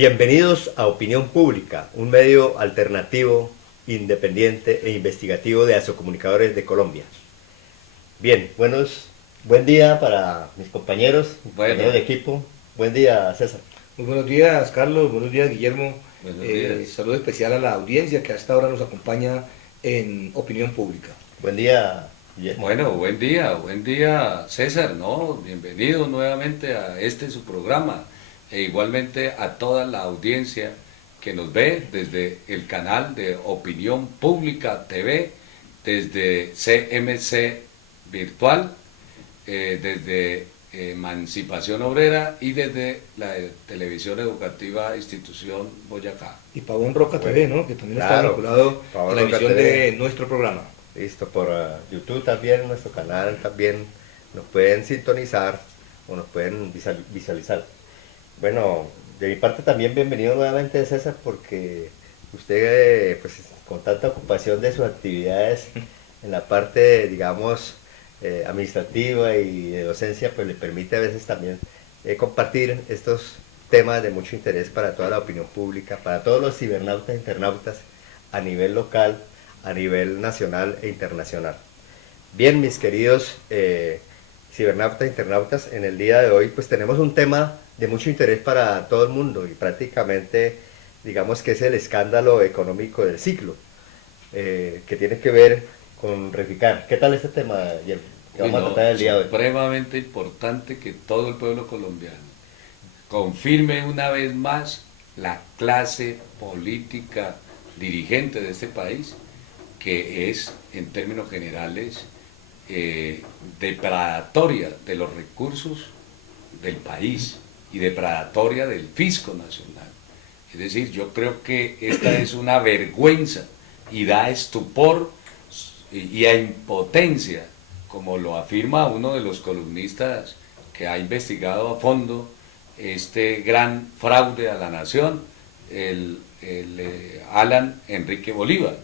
Bienvenidos a Opinión Pública, un medio alternativo, independiente e investigativo de Asocomunicadores de Colombia. Bien, buen día para mis compañeros de Bueno, equipo. Buen día, César. Muy buenos días, Carlos. Buenos días, Guillermo. buenos días. Saludo especial a la audiencia que hasta ahora nos acompaña en Opinión Pública. Buen día, Guillermo. Bueno, buen día César, ¿no? Bienvenido nuevamente a este su programa e igualmente a toda la audiencia que nos ve desde el canal de Opinión Pública TV, desde CMC Virtual, desde Emancipación Obrera y desde la televisión educativa Institución Boyacá. Y Pavón Roca Bueno, TV, ¿no? Que también está claro, vinculado Pavón a la Roca emisión TV. de nuestro programa. Listo, por YouTube también, nuestro canal también nos pueden sintonizar o nos pueden visualizar. Bueno, de mi parte también bienvenido nuevamente, César, porque usted, pues con tanta ocupación de sus actividades en la parte, digamos, administrativa y de docencia, pues le permite a veces también compartir estos temas de mucho interés para toda la opinión pública, para todos los cibernautas e internautas a nivel local, a nivel nacional e internacional. Bien, mis queridos cibernautas e internautas, en el día de hoy pues tenemos un tema de mucho interés para todo el mundo y prácticamente digamos que es el escándalo económico del siglo, que tiene que ver con Reficar. ¿Qué tal este tema, Guillermo, que vamos a Bueno, tratar el día de hoy? supremamente importante que todo el pueblo colombiano confirme una vez más la clase política dirigente de este país, que es, en términos generales, depredatoria de los recursos del país y depredatoria del fisco nacional. Es decir, yo creo que esta es una vergüenza y da estupor y a impotencia, como lo afirma uno de los columnistas que ha investigado a fondo este gran fraude a la nación, Alan Enrique Bolívar,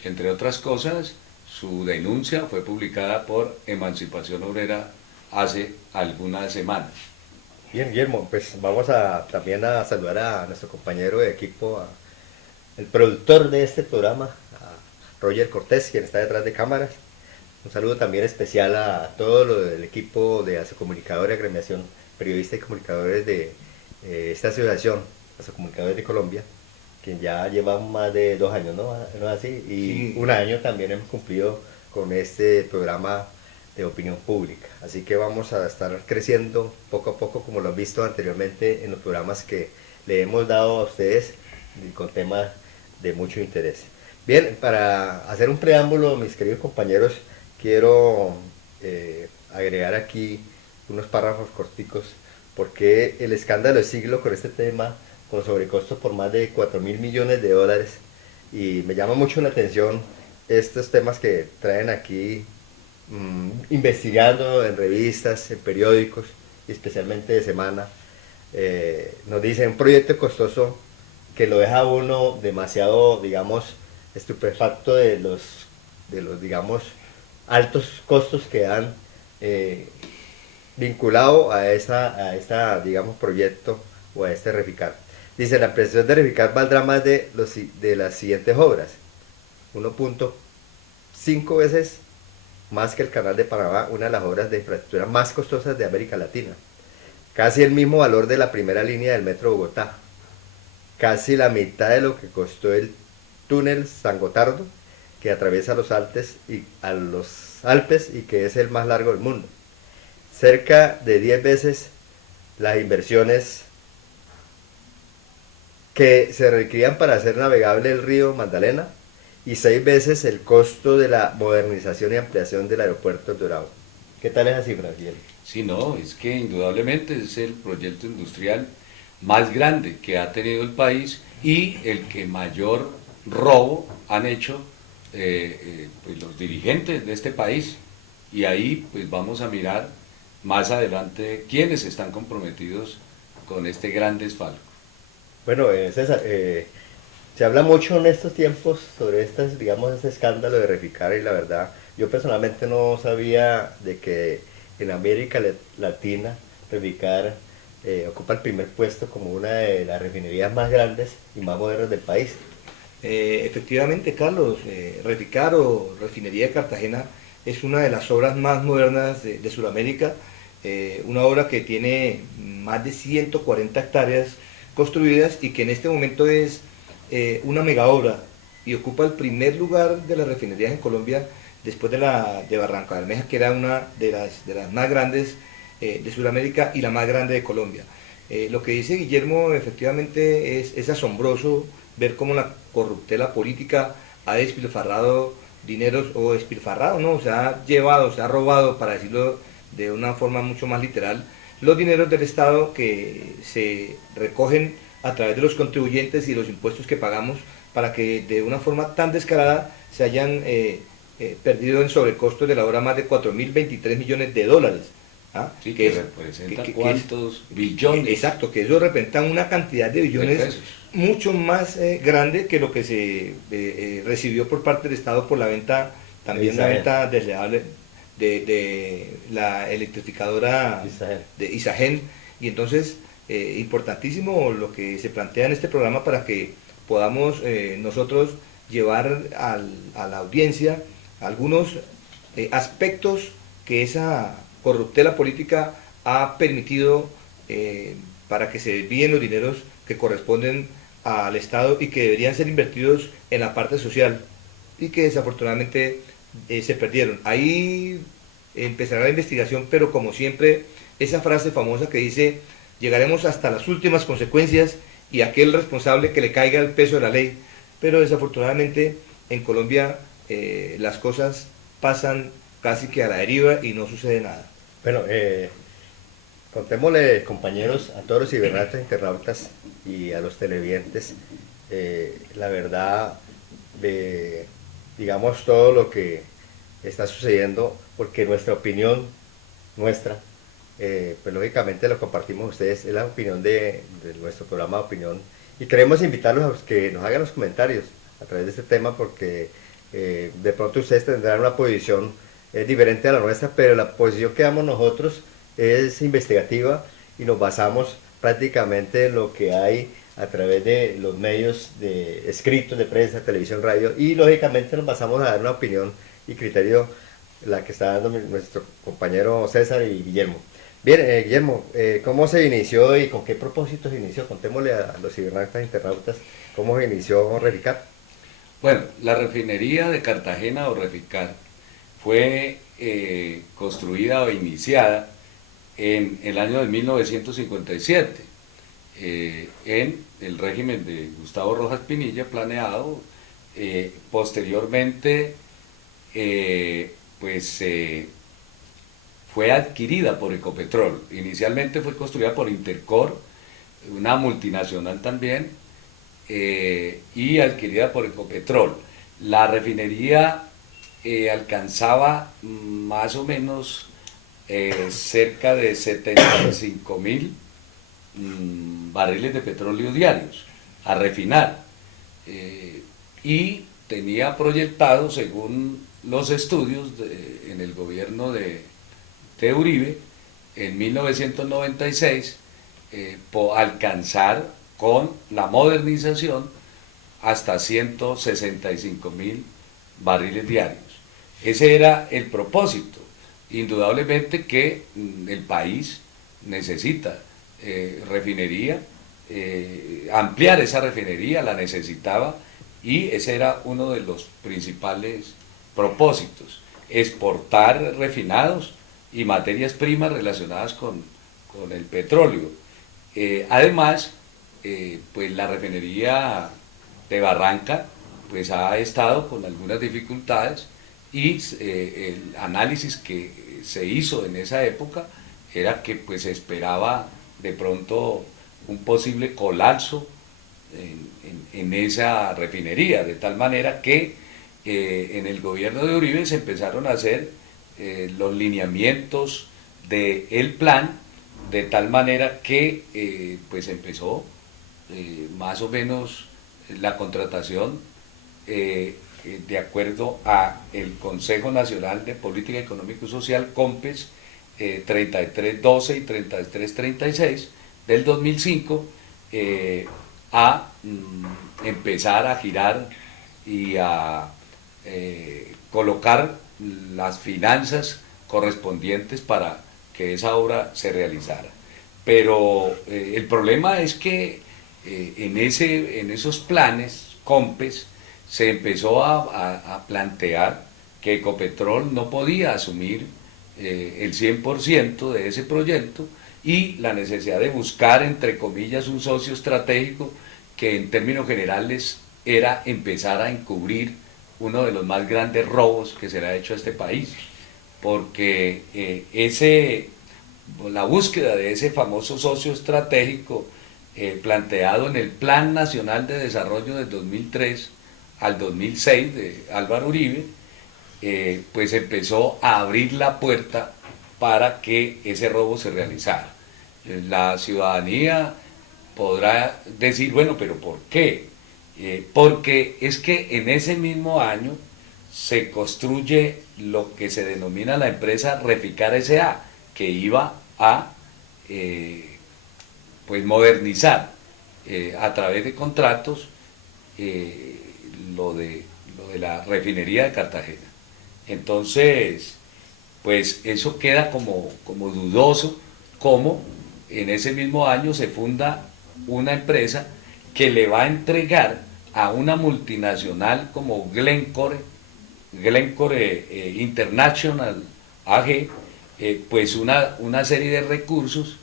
que entre otras cosas su denuncia fue publicada por Emancipación Obrera hace algunas semanas. Bien, Guillermo, pues vamos a también a saludar a nuestro compañero de equipo, el productor de este programa, a Roger Cortés, quien está detrás de cámaras. Un saludo también especial a todo lo del equipo de Asocomunicadores, agremiación periodistas y comunicadores de esta asociación, Asocomunicadores de Colombia, que ya llevamos más de 2 años, ¿no? ¿No es así? Y Sí. un año también hemos cumplido con este programa de opinión pública. Así que vamos a estar creciendo poco a poco, como lo han visto anteriormente en los programas que le hemos dado a ustedes con temas de mucho interés. Bien, para hacer un preámbulo, mis queridos compañeros, quiero agregar aquí unos párrafos corticos, porque el escándalo del siglo con este tema, con sobrecostos por más de 4.000 millones de dólares, y me llama mucho la atención estos temas que traen aquí, investigando en revistas, en periódicos, y especialmente de semana. Nos dicen un proyecto costoso que lo deja a uno demasiado, digamos, estupefacto de los digamos, altos costos que dan vinculado a esta, digamos, proyecto o a este Reficar. Dice, la ampliación de Reficar valdrá más de las siguientes obras: 1.5 veces más que el Canal de Panamá, una de las obras de infraestructura más costosas de América Latina. Casi el mismo valor de la primera línea del Metro Bogotá. Casi la mitad de lo que costó el túnel San Gotardo, que atraviesa los Alpes y que es el más largo del mundo. Cerca de 10 veces las inversiones que se requerían para hacer navegable el río Magdalena y 6 veces el costo de la modernización y ampliación del aeropuerto El Dorado. ¿Qué tal esa cifra, Guillermo? Sí, no, es que indudablemente es el proyecto industrial más grande que ha tenido el país y el que mayor robo han hecho pues los dirigentes de este país. Y ahí pues vamos a mirar más adelante quiénes están comprometidos con este gran desfalco. Bueno, César, se habla mucho en estos tiempos sobre digamos, este escándalo de Reficar, y la verdad, yo personalmente no sabía de que en América Latina Reficar ocupa el primer puesto como una de las refinerías más grandes y más modernas del país. Efectivamente, Carlos, Reficar o Refinería de Cartagena es una de las obras más modernas de Sudamérica, una obra que tiene más de 140 hectáreas construidas y que en este momento es una mega obra y ocupa el primer lugar de las refinerías en Colombia después de la de Barranca Bermeja, que era una de las más grandes de Sudamérica y la más grande de Colombia. Lo que dice Guillermo efectivamente es asombroso ver cómo la corruptela política ha despilfarrado dineros, o despilfarrado, ¿no? Se ha llevado, se ha robado, para decirlo de una forma mucho más literal, los dineros del Estado que se recogen a través de los contribuyentes y los impuestos que pagamos para que de una forma tan descarada se hayan perdido en sobrecostos de la hora más de 4.023 millones de dólares. ¿Ah? Sí, que representa cuántos billones. Exacto, que eso representa una cantidad de billones mucho más grande que lo que se recibió por parte del Estado por la venta, también la venta desleal de la electrificadora de Isagen. Y entonces, importantísimo lo que se plantea en este programa para que podamos nosotros llevar a la audiencia algunos aspectos que esa corruptela política ha permitido para que se desvíen los dineros que corresponden al Estado y que deberían ser invertidos en la parte social y que desafortunadamente se perdieron. Ahí empezará la investigación, pero como siempre, esa frase famosa que dice: llegaremos hasta las últimas consecuencias y aquel responsable que le caiga el peso de la ley. Pero desafortunadamente en Colombia las cosas pasan casi que a la deriva y no sucede nada. Bueno, contémosle, compañeros, a todos los cibernautas, internautas y a los televidentes, la verdad de, digamos, todo lo que está sucediendo, porque nuestra opinión, pues lógicamente lo compartimos ustedes, es la opinión de nuestro programa de opinión, y queremos invitarlos a que nos hagan los comentarios a través de este tema, porque de pronto ustedes tendrán una posición diferente a la nuestra, pero la posición que damos nosotros es investigativa y nos basamos prácticamente en lo que hay a través de los medios de escritos, de prensa, televisión, radio, y lógicamente nos basamos a dar una opinión y criterio, la que está dando nuestro compañero César y Guillermo. Bien, Guillermo, ¿cómo se inició y con qué propósito se inició? Contémosle a los cibernautas internautas cómo se inició Reficar. Bueno, la refinería de Cartagena o Reficar fue construida o iniciada en el año de 1957, en el régimen de Gustavo Rojas Pinilla, planeado. Posteriormente, fue adquirida por Ecopetrol. Inicialmente fue construida por Intercor, una multinacional también, y adquirida por Ecopetrol. La refinería alcanzaba más o menos cerca de 75.000 barriles de petróleo diarios a refinar, y tenía proyectado, según los estudios en el gobierno de Uribe, en 1996, alcanzar con la modernización hasta 165.000 barriles diarios. Ese era el propósito. Indudablemente que el país necesita refinería, ampliar esa refinería, la necesitaba, y ese era uno de los principales propósitos: exportar refinados y materias primas relacionadas con el petróleo. Además, pues la refinería de Barranca pues ha estado con algunas dificultades, y el análisis que se hizo en esa época era que pues se esperaba de pronto un posible colapso en esa refinería, de tal manera que en el gobierno de Uribe se empezaron a hacer los lineamientos del plan, de tal manera que pues empezó más o menos la contratación de acuerdo a el Consejo Nacional de Política Económica y Social, COMPES, 3312 y 3336, del 2005 a empezar a girar y a colocar las finanzas correspondientes para que esa obra se realizara. Pero el problema es que en esos planes, COMPES, se empezó a plantear que Ecopetrol no podía asumir el 100% de ese proyecto y la necesidad de buscar, entre comillas, un socio estratégico que en términos generales era empezar a encubrir uno de los más grandes robos que se le ha hecho a este país, porque la búsqueda de ese famoso socio estratégico planteado en el Plan Nacional de Desarrollo del 2003 al 2006 de Álvaro Uribe, pues empezó a abrir la puerta para que ese robo se realizara. La ciudadanía podrá decir, bueno, pero ¿por qué? Porque es que en ese mismo año se construye lo que se denomina la empresa Reficar S.A., que iba a pues modernizar a través de contratos lo de la refinería de Cartagena. Entonces, pues eso queda como dudoso, como en ese mismo año se funda una empresa que le va a entregar a una multinacional como Glencore International AG, pues una serie de recursos,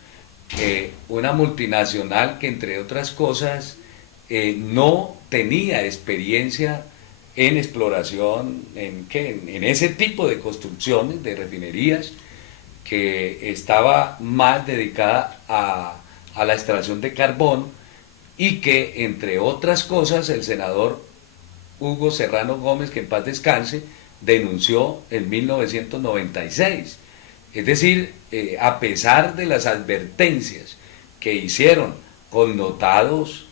una multinacional que entre otras cosas no tenía experiencia en exploración, en ese tipo de construcciones, de refinerías, que estaba más dedicada a la extracción de carbón y que, entre otras cosas, el senador Hugo Serrano Gómez, que en paz descanse, denunció en 1996. Es decir, a pesar de las advertencias que hicieron connotados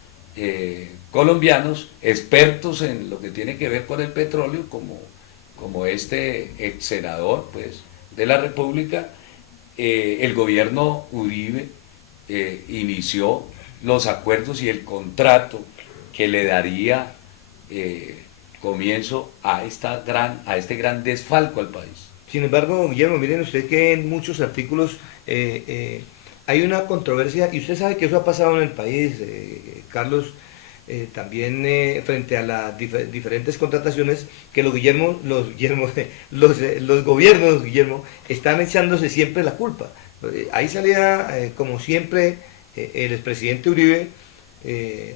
colombianos, expertos en lo que tiene que ver con el petróleo, como este ex senador pues, de la República, el gobierno Uribe inició los acuerdos y el contrato que le daría comienzo a este gran desfalco al país. Sin embargo, Guillermo, miren usted que en muchos artículos hay una controversia, y usted sabe que eso ha pasado en el país, Carlos, también frente a las diferentes contrataciones que los gobiernos, Guillermo, están echándose siempre la culpa. Ahí salía, como siempre, el expresidente Uribe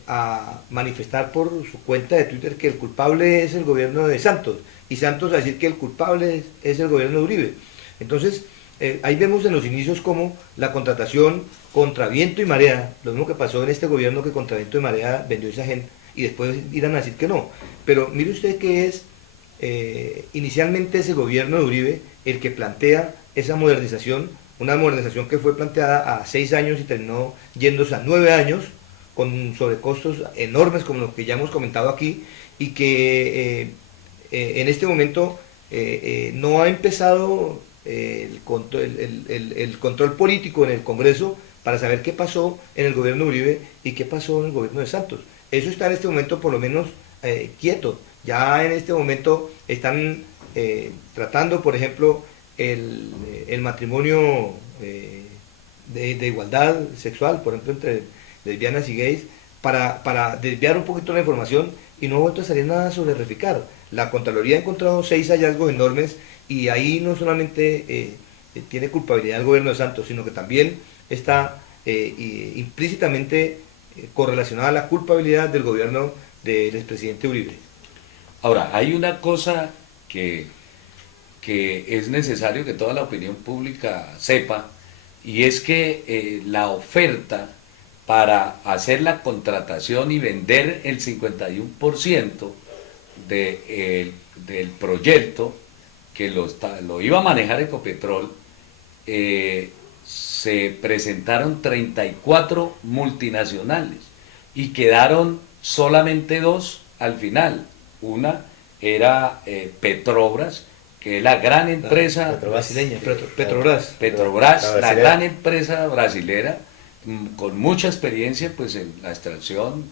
a manifestar por su cuenta de Twitter que el culpable es el gobierno de Santos, y Santos a decir que el culpable es el gobierno de Uribe. Entonces, ahí vemos en los inicios como la contratación contra viento y marea, lo mismo que pasó en este gobierno, que contra viento y marea vendió esa gente y después irán a decir que no. Pero mire usted que es inicialmente ese gobierno de Uribe el que plantea esa modernización, una modernización que fue planteada a 6 años y terminó yéndose a 9 años, con sobrecostos enormes como los que ya hemos comentado aquí, y que en este momento no ha empezado el control político en el Congreso para saber qué pasó en el gobierno de Uribe y qué pasó en el gobierno de Santos. Eso está en este momento por lo menos quieto. Ya en este momento están tratando, por ejemplo, el matrimonio de igualdad sexual, por ejemplo, entre lesbianas y gays, para desviar un poquito la información, y no ha vuelto a salir nada sobre Reficar. La Contraloría ha encontrado 6 hallazgos enormes, y ahí no solamente tiene culpabilidad el gobierno de Santos, sino que también está implícitamente correlacionada la culpabilidad del gobierno del expresidente Uribe. Ahora, hay una cosa que es necesario que toda la opinión pública sepa, y es que la oferta para hacer la contratación y vender el 51% del proyecto que lo iba a manejar Ecopetrol, se presentaron 34 multinacionales y quedaron solamente 2 al final. Una era Petrobras, que es la gran empresa Petrobras, la gran empresa brasilera, con mucha experiencia pues en la extracción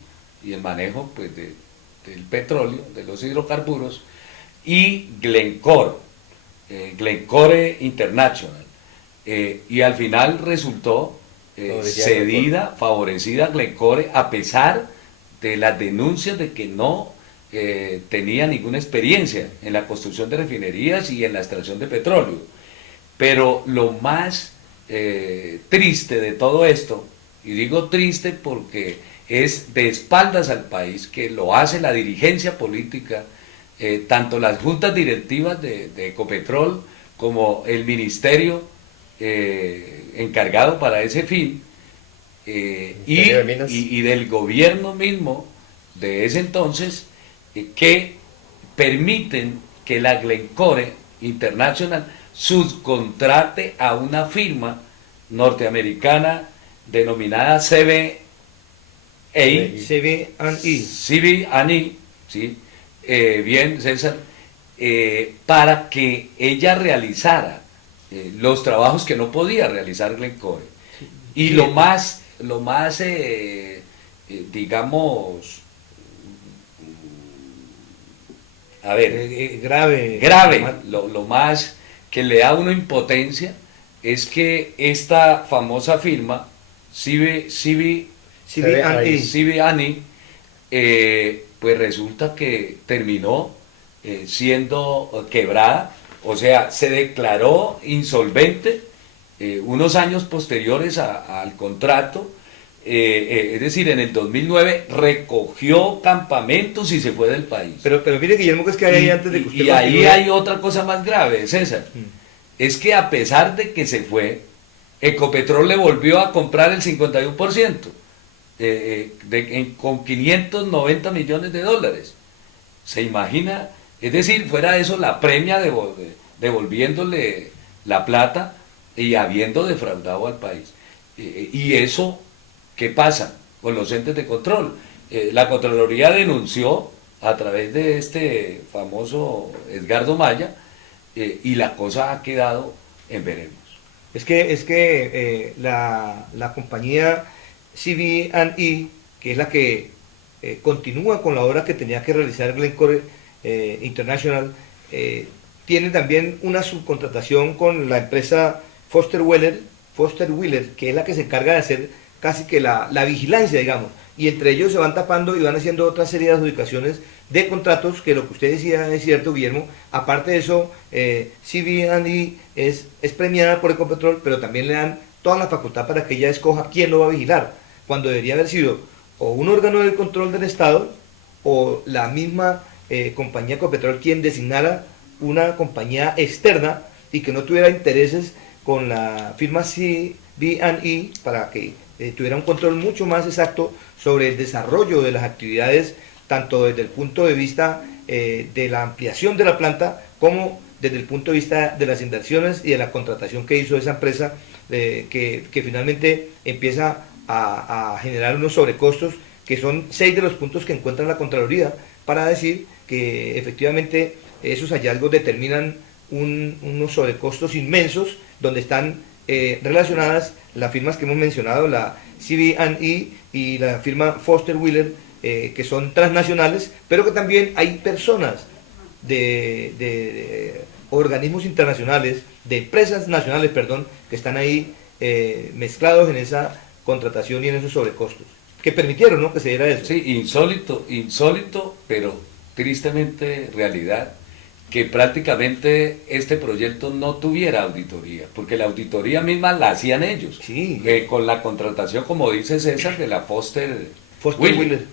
y el manejo pues del petróleo, de los hidrocarburos, y Glencore, Glencore International. Y al final resultó cedida, favorecida Glencore, a pesar de las denuncias de que no tenía ninguna experiencia en la construcción de refinerías y en la extracción de petróleo. Pero lo más triste de todo esto, y digo triste porque es de espaldas al país, que lo hace la dirigencia política, tanto las juntas directivas de Ecopetrol como el ministerio encargado para ese fin, y del gobierno mismo de ese entonces, que permiten que la Glencore International subcontrate a una firma norteamericana denominada CBI, ¿sí? Bien, César, para que ella realizara los trabajos que no podía realizar Glencore. Y sí, lo más digamos, a ver, grave, lo más que le da a uno impotencia es que esta famosa firma, CBI, pues resulta que terminó siendo quebrada, o sea, se declaró insolvente unos años posteriores al contrato. Es decir, en el 2009 recogió campamentos y se fue del país. Pero mire, Guillermo, que es que hay antes de que usted... Y ahí hay otra cosa más grave, César. Es que a pesar de que se fue, Ecopetrol le volvió a comprar el 51%, con 590 millones de dólares. ¿Se imagina? Es decir, fuera eso, la premia devolviéndole la plata y habiendo defraudado al país. Y eso... ¿Qué pasa con los entes de control? La Contraloría denunció a través de este famoso Edgardo Maya, y la cosa ha quedado en veremos. Es que la compañía CB&E, que es la que continúa con la obra que tenía que realizar Glencore International, tiene también una subcontratación con la empresa Foster Wheeler, que es la que se encarga de hacer casi que la vigilancia, digamos, y entre ellos se van tapando y van haciendo otra serie de adjudicaciones de contratos, que lo que usted decía es cierto, Guillermo. Aparte de eso, CB&E es premiada por Ecopetrol, pero también le dan toda la facultad para que ella escoja quién lo va a vigilar, cuando debería haber sido o un órgano de control del Estado o la misma compañía Ecopetrol quien designara una compañía externa y que no tuviera intereses con la firma CB&E para que tuviera un control mucho más exacto sobre el desarrollo de las actividades, tanto desde el punto de vista de la ampliación de la planta, como desde el punto de vista de las inversiones y de la contratación que hizo esa empresa, que finalmente empieza a generar unos sobrecostos, que son 6 de los puntos que encuentra la Contraloría, para decir que efectivamente esos hallazgos determinan unos sobrecostos inmensos, donde están relacionadas las firmas que hemos mencionado, la CB&E y la firma Foster Wheeler, que son transnacionales, pero que también hay personas de organismos internacionales, de empresas nacionales, perdón, que están ahí mezclados en esa contratación y en esos sobrecostos, que permitieron, ¿no?, que se diera eso. Sí, insólito, pero tristemente realidad, que prácticamente este proyecto no tuviera auditoría, porque la auditoría misma la hacían ellos, sí. Con la contratación, como dice César, de la Foster Wheeler.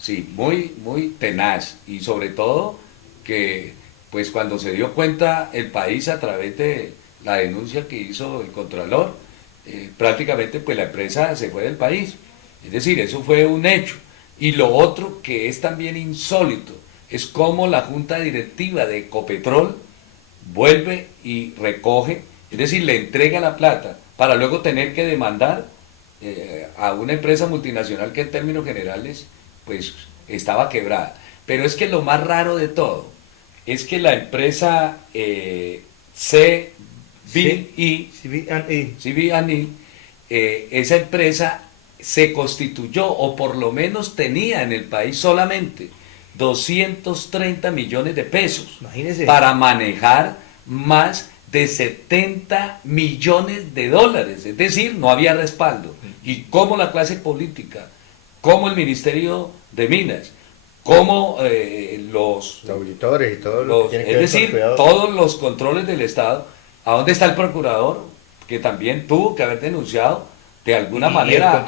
Sí, muy tenaz, y sobre todo que pues cuando se dio cuenta el país a través de la denuncia que hizo el Contralor, prácticamente pues la empresa se fue del país. Es decir, eso fue un hecho. Y lo otro que es también insólito es cómo la junta directiva de Ecopetrol vuelve y recoge, es decir, le entrega la plata para luego tener que demandar a una empresa multinacional que en términos generales pues estaba quebrada. Pero es que lo más raro de todo es que la empresa CB&E esa empresa se constituyó, o por lo menos tenía en el país solamente 230 millones de pesos. Imagínese. Para manejar más de 70 millones de dólares, es decir, no había respaldo. Y como la clase política, como el Ministerio de Minas, como los auditores y todo lo que tiene que es ver decir, con cuidado. todos los controles del Estado, ¿a dónde está el procurador? Que también tuvo que haber denunciado de alguna manera.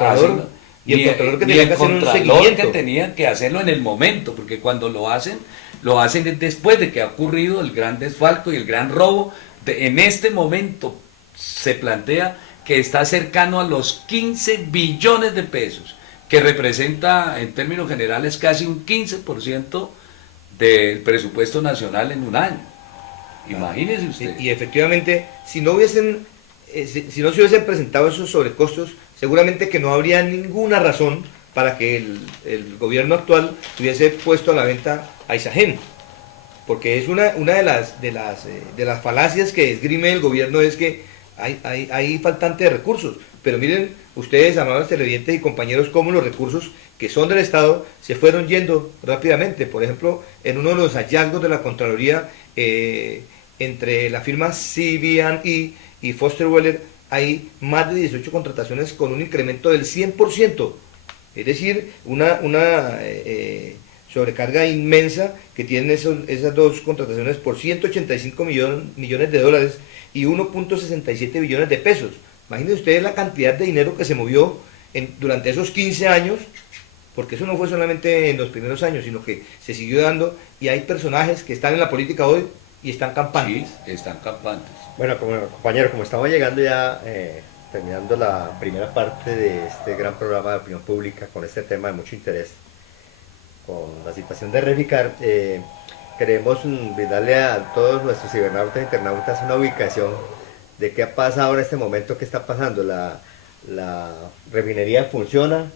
Y el Contralor que tenía que hacer un seguimiento. Que tenía que hacerlo en el momento, porque cuando lo hacen después de que ha ocurrido el gran desfalco y el gran robo. En este momento se plantea que está cercano a los 15 billones de pesos, que representa en términos generales casi un 15% del presupuesto nacional en un año. Imagínese usted. Y efectivamente, si no se hubiesen presentado esos sobrecostos, seguramente que no habría ninguna razón para que el gobierno actual hubiese puesto a la venta a Isagen. Porque es una de las falacias que esgrime el gobierno, es que hay faltante de recursos. Pero miren ustedes, amables televidentes y compañeros, cómo los recursos que son del Estado se fueron yendo rápidamente. Por ejemplo, en uno de los hallazgos de la Contraloría, entre la firma CB&E y Foster Weller, hay más de 18 contrataciones con un incremento del 100%. Es decir, una sobrecarga inmensa que tienen esas dos contrataciones por 185 millones de dólares y 1.67 billones de pesos. Imagínense ustedes la cantidad de dinero que se movió durante esos 15 años, porque eso no fue solamente en los primeros años, sino que se siguió dando, y hay personajes que están en la política hoy y están campantes. Sí, están campantes. Bueno, compañeros, como estamos llegando ya, terminando la primera parte de este gran programa de opinión pública con este tema de mucho interés, con la situación de Reficar, queremos brindarle a todos nuestros cibernautas e internautas una ubicación de qué ha pasado en este momento, qué está pasando. La refinería funciona,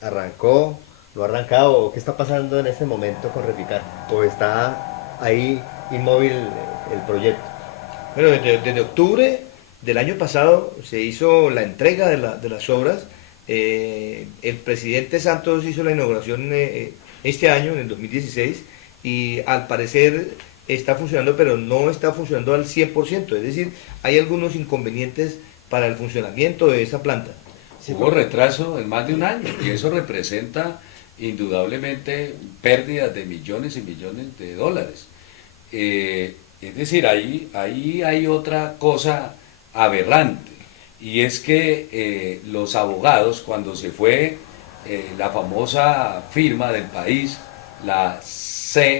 arrancó, no ha arrancado, qué está pasando en este momento con Reficar, o está ahí inmóvil el proyecto. Bueno, desde octubre del año pasado se hizo la entrega de las obras. El presidente Santos hizo la inauguración este año, en el 2016, y al parecer está funcionando, pero no está funcionando al 100%, es decir, hay algunos inconvenientes para el funcionamiento de esa planta. Hubo retraso en más de un año, y eso representa indudablemente pérdidas de millones y millones de dólares. Es decir, ahí hay otra cosa aberrante, y es que los abogados, cuando se fue la famosa firma del país, la CB&E,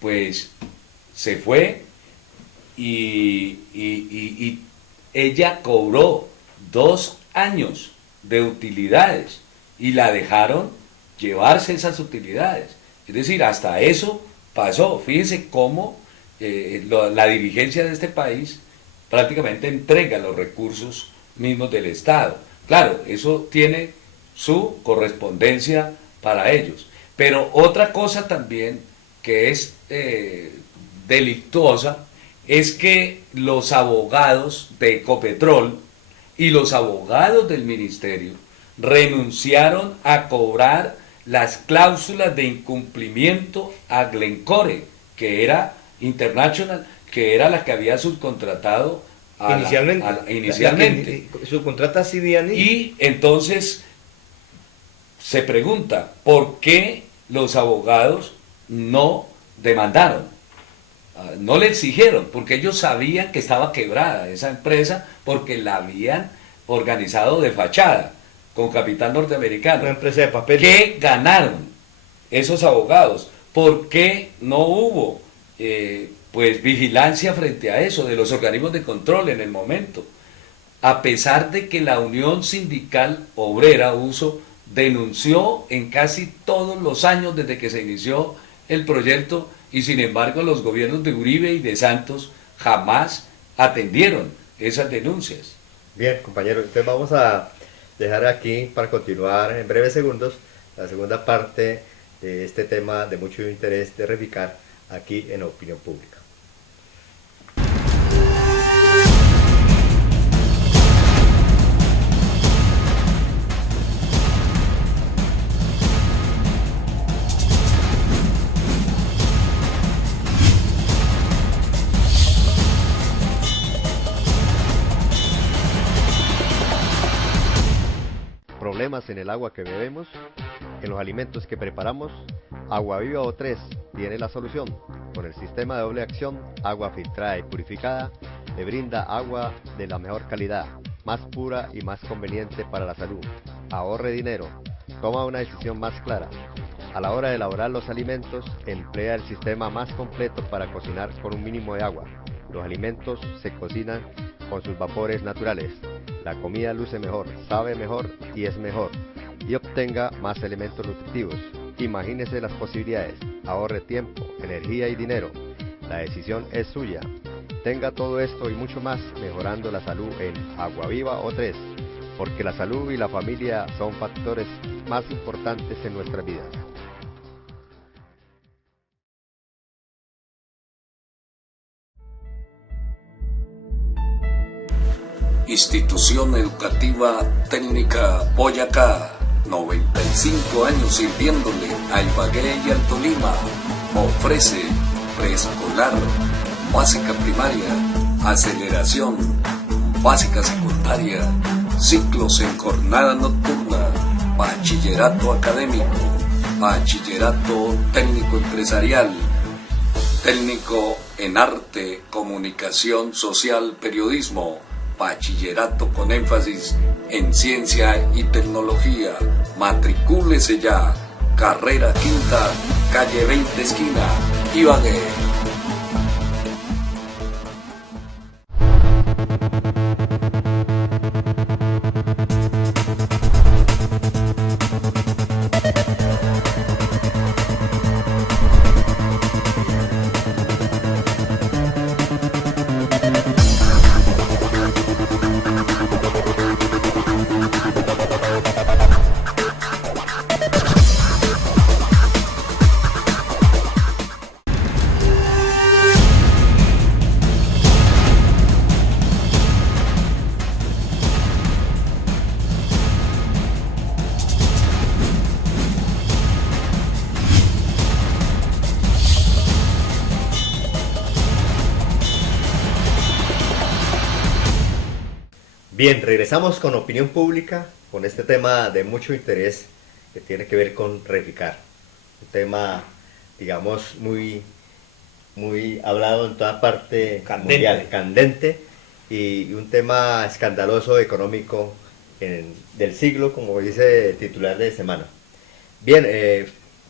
pues se fue y ella cobró 2 años de utilidades y la dejaron llevarse esas utilidades. Es decir, hasta eso pasó. Fíjense cómo la dirigencia de este país prácticamente entrega los recursos mismos del Estado. Claro, eso tiene su correspondencia para ellos. Pero otra cosa también que es delictuosa es que los abogados de Ecopetrol y los abogados del ministerio renunciaron a cobrar las cláusulas de incumplimiento a Glencore, que era International, que era la que había subcontratado inicialmente. Subcontrata CB&E. Y entonces se pregunta, ¿por qué los abogados no demandaron? No le exigieron, porque ellos sabían que estaba quebrada esa empresa, porque la habían organizado de fachada, con capital norteamericano. Una empresa de papel. ¿Qué ganaron esos abogados? ¿Por qué no hubo pues vigilancia frente a eso de los organismos de control en el momento? A pesar de que la Unión Sindical Obrera USO denunció en casi todos los años desde que se inició el proyecto, y sin embargo los gobiernos de Uribe y de Santos jamás atendieron esas denuncias. Bien, compañeros, entonces vamos a dejar aquí para continuar en breves segundos la segunda parte de este tema de mucho interés de Reficar aquí en Opinión Pública. problemas en el agua que bebemos, en los alimentos que preparamos, Agua Viva O3 tiene la solución. Con el sistema de doble acción, agua filtrada y purificada, le brinda agua de la mejor calidad, más pura y más conveniente para la salud. Ahorre dinero, toma una decisión más clara. A la hora de elaborar los alimentos, emplea el sistema más completo para cocinar con un mínimo de agua. Los alimentos se cocinan con sus vapores naturales. La comida luce mejor, sabe mejor y es mejor. Y obtenga más elementos nutritivos. Imagínese las posibilidades. Ahorre tiempo, energía y dinero. La decisión es suya. Tenga todo esto y mucho más mejorando la salud en Agua Viva O3. Porque la salud y la familia son factores más importantes en nuestras vidas. Institución Educativa Técnica Boyacá, 95 años sirviéndole a Ibagué y al Tolima. Ofrece preescolar, básica primaria, aceleración, básica secundaria, ciclos en jornada nocturna, bachillerato académico, bachillerato técnico empresarial, técnico en arte, comunicación social, periodismo, bachillerato con énfasis en ciencia y tecnología. Matricúlese ya. Carrera Quinta, calle 20 esquina, Ibagué. Bien, regresamos con opinión pública, con este tema de mucho interés que tiene que ver con Reficar. Un tema, digamos, muy hablado en toda parte mundial, candente, y un tema escandaloso económico del siglo, como dice el titular de semana. Bien,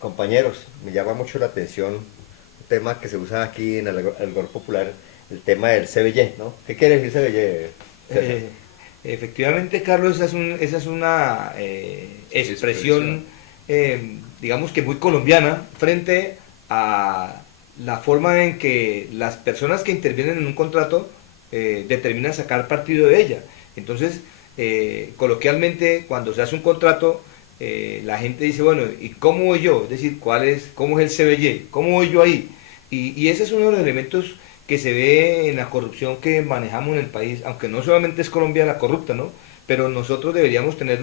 compañeros, me llama mucho la atención un tema que se usa aquí en el algor popular, el tema del CBY, ¿no? ¿Qué quiere decir CBY? Efectivamente, Carlos, esa es una expresión, digamos que muy colombiana, frente a la forma en que las personas que intervienen en un contrato determinan sacar partido de ella. Entonces, coloquialmente, cuando se hace un contrato, la gente dice, bueno, ¿y cómo voy yo? Es decir, ¿cómo es el CBY? ¿Cómo voy yo ahí? Y ese es uno de los elementos que se ve en la corrupción que manejamos en el país, aunque no solamente es Colombia la corrupta, ¿no? Pero nosotros deberíamos tener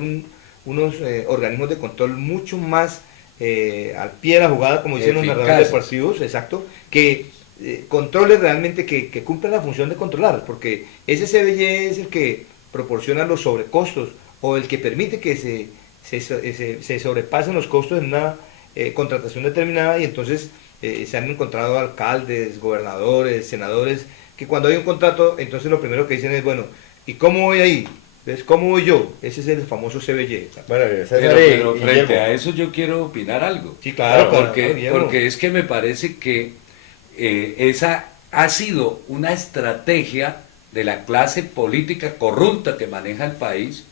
unos organismos de control mucho más al pie de la jugada, como dicen los narradores deportivos, exacto, que controle realmente, que cumpla la función de controlar, porque ese CBY es el que proporciona los sobrecostos o el que permite que se sobrepasen los costos en una contratación determinada, y entonces se han encontrado alcaldes, gobernadores, senadores, que cuando hay un contrato, entonces lo primero que dicen es, bueno, ¿y cómo voy ahí? Entonces, ¿cómo voy yo? Ese es el famoso CBY. Bueno, pero frente a eso yo quiero opinar algo. Sí, claro, porque es que me parece que esa ha sido una estrategia de la clase política corrupta que maneja el país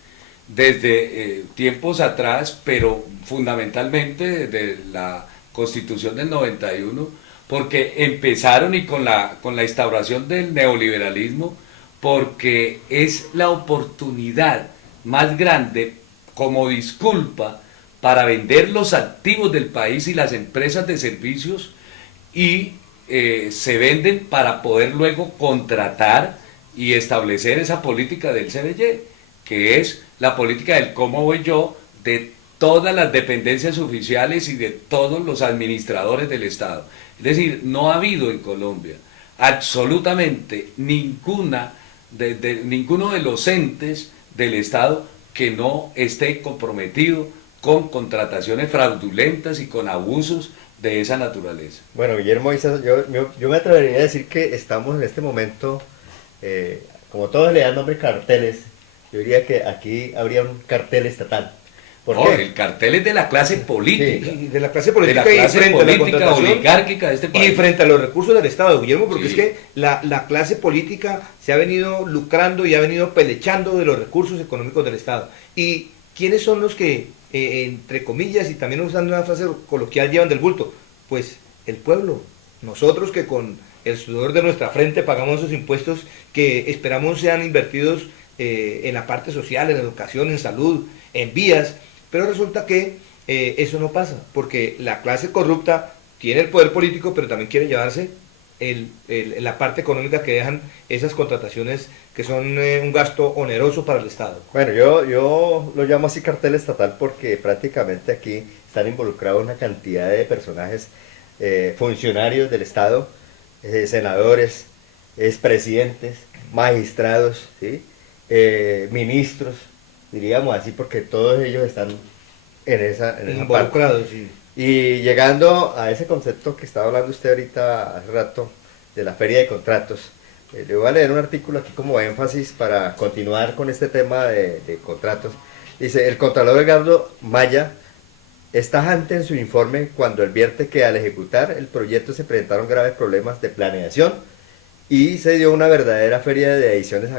desde tiempos atrás, pero fundamentalmente desde la Constitución del 91, porque empezaron y con la instauración del neoliberalismo, porque es la oportunidad más grande como disculpa para vender los activos del país y las empresas de servicios, y se venden para poder luego contratar y establecer esa política del CBY, que es la política del cómo voy yo de todas las dependencias oficiales y de todos los administradores del Estado. Es decir, no ha habido en Colombia absolutamente ninguno de los entes del Estado que no esté comprometido con contrataciones fraudulentas y con abusos de esa naturaleza. Bueno, Guillermo, yo me atrevería a decir que estamos en este momento, como todos le dan nombre carteles, yo diría que aquí habría un cartel estatal. ¿Por No, qué? el cartel es de la clase política. Y de la clase política, de la clase y frente a la política contratación oligárquica de este país. y frente a los recursos del Estado, Guillermo, porque Sí. es que la clase política se ha venido lucrando y ha venido pelechando de los recursos económicos del Estado. ¿Y quiénes son los que, entre comillas, y también usando una frase coloquial, llevan del bulto? Pues el pueblo, nosotros que con el sudor de nuestra frente pagamos esos impuestos que esperamos sean invertidos en la parte social, en educación, en salud, en vías, pero resulta que eso no pasa, porque la clase corrupta tiene el poder político, pero también quiere llevarse la parte económica que dejan esas contrataciones que son un gasto oneroso para el Estado. Bueno, yo lo llamo así cartel estatal porque prácticamente aquí están involucrados una cantidad de personajes, funcionarios del Estado, senadores, expresidentes, magistrados, ¿sí? Ministros, diríamos así, porque todos ellos están en esa parte. Involucrados, sí. Y llegando a ese concepto que estaba hablando usted ahorita hace rato, de la feria de contratos, le voy a leer un artículo aquí como énfasis para continuar con este tema de contratos. Dice, el Contralor Edgardo Maya es tajante en su informe cuando advierte que al ejecutar el proyecto se presentaron graves problemas de planeación y se dio una verdadera feria de adiciones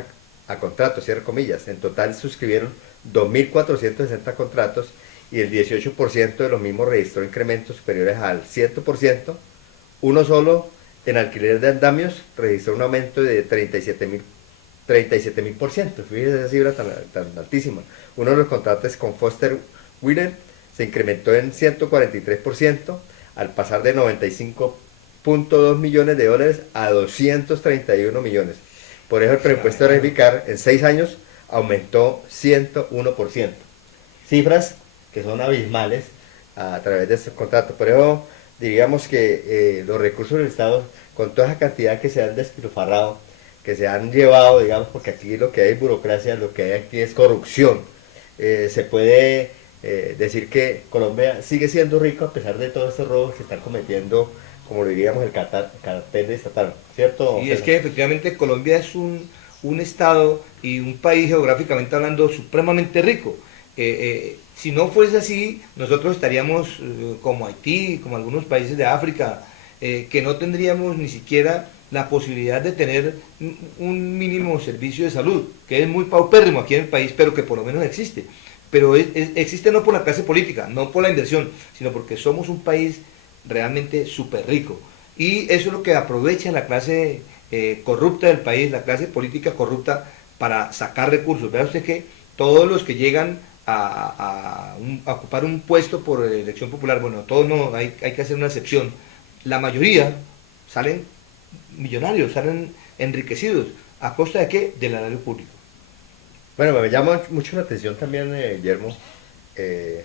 a contratos, cierre comillas. En total suscribieron 2.460 contratos y el 18% de los mismos registró incrementos superiores al 100%. Uno solo en alquiler de andamios registró un aumento de 37.000%. Fíjese esa cifra tan altísima. Uno de los contratos con Foster Wheeler se incrementó en 143% al pasar de 95.2 millones de dólares a 231 millones. Por eso el presupuesto a verificar en 6 años aumentó 101%. Cifras que son abismales a través de estos contratos. Por eso diríamos que los recursos del Estado, con toda esa cantidad que se han despilfarrado, que se han llevado, digamos, porque aquí lo que hay es burocracia, lo que hay aquí es corrupción, se puede decir que Colombia sigue siendo rico a pesar de todos estos robos que están cometiendo, como lo diríamos, el cartel estatal, ¿cierto? Y es que efectivamente Colombia es un estado y un país geográficamente hablando supremamente rico. Si no fuese así, nosotros estaríamos como Haití, como algunos países de África, que no tendríamos ni siquiera la posibilidad de tener un mínimo servicio de salud, que es muy paupérrimo aquí en el país, pero que por lo menos existe. Pero existe no por la clase política, no por la inversión, sino porque somos un país realmente súper rico. Y eso es lo que aprovecha la clase corrupta del país, la clase política corrupta, para sacar recursos. Vea usted que todos los que llegan a ocupar un puesto por elección popular, bueno, todos no, hay que hacer una excepción. La mayoría salen millonarios, salen enriquecidos. ¿A costa de qué? Del erario público. Bueno, me llama mucho la atención también, Guillermo,